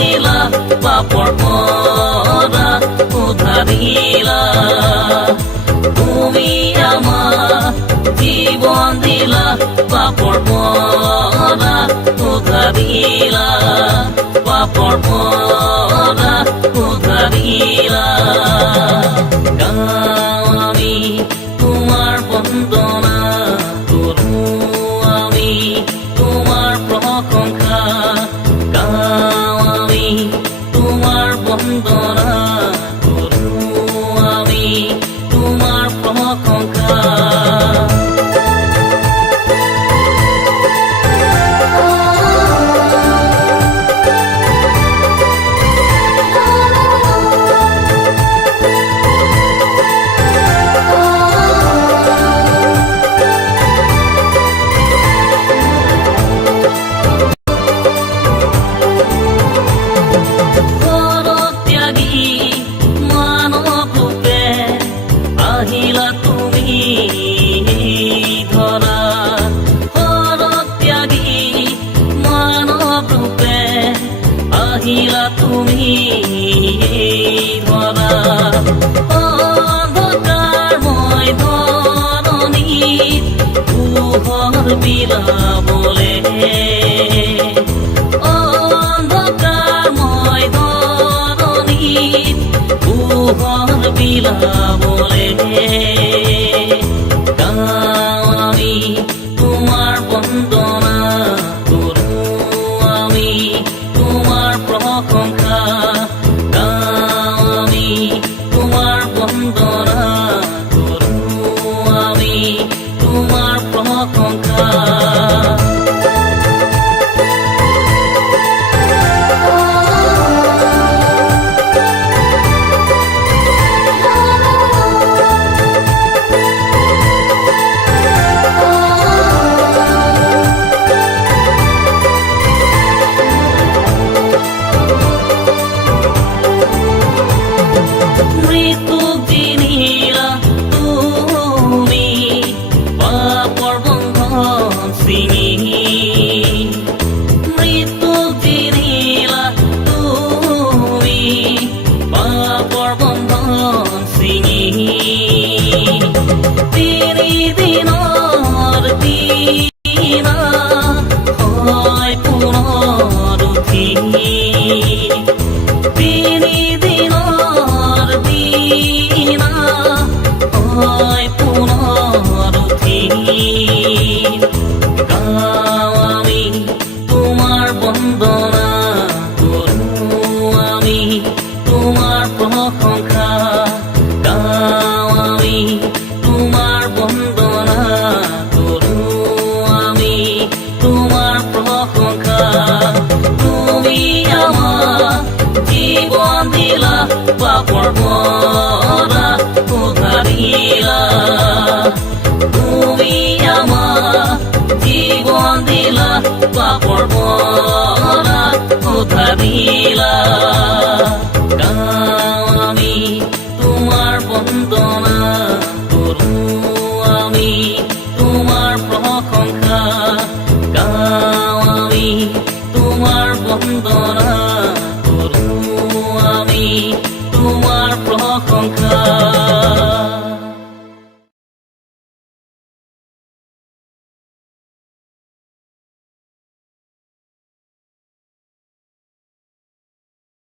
দিলা পাপৰ পৰা উদ্ধাৰিলা তুমি আমাক জীবন দিলা পাপৰ পৰা উদ্ধাৰিলা পাপৰ পৰা উদ্ধাৰিলা আমি তোমাৰ বন্দনা কৰো আমি তোমাৰ প্ৰশংসা আমি তোমাৰ বন্দনা কৰো আমি তোমাৰ প্ৰশংসা আহিলা তুমি ধৰা অন্ধকাৰময় ধৰণীত পোহৰ বিলাবলে অন্ধকাৰময় ধৰণীত পোহৰ বিলাবলে আমি তোমাৰ বন্দনা কৰো আমি তোমাৰ প্ৰশংসা আমি তোমাৰ বন্দনা কৰো আমি তোমাৰ প্ৰশংসা আমি তোমাৰ বন্দনা কৰো আমি তোমাৰ প্ৰশংসা আমি তোমাৰ বন্দনা কৰো আমি তোমাৰ প্ৰশংসা তুমি আমাক জীবন দিলা পাপৰ পৰা উদ্ধাৰিলা তুমি আমাক জীবন দিলা পাপৰ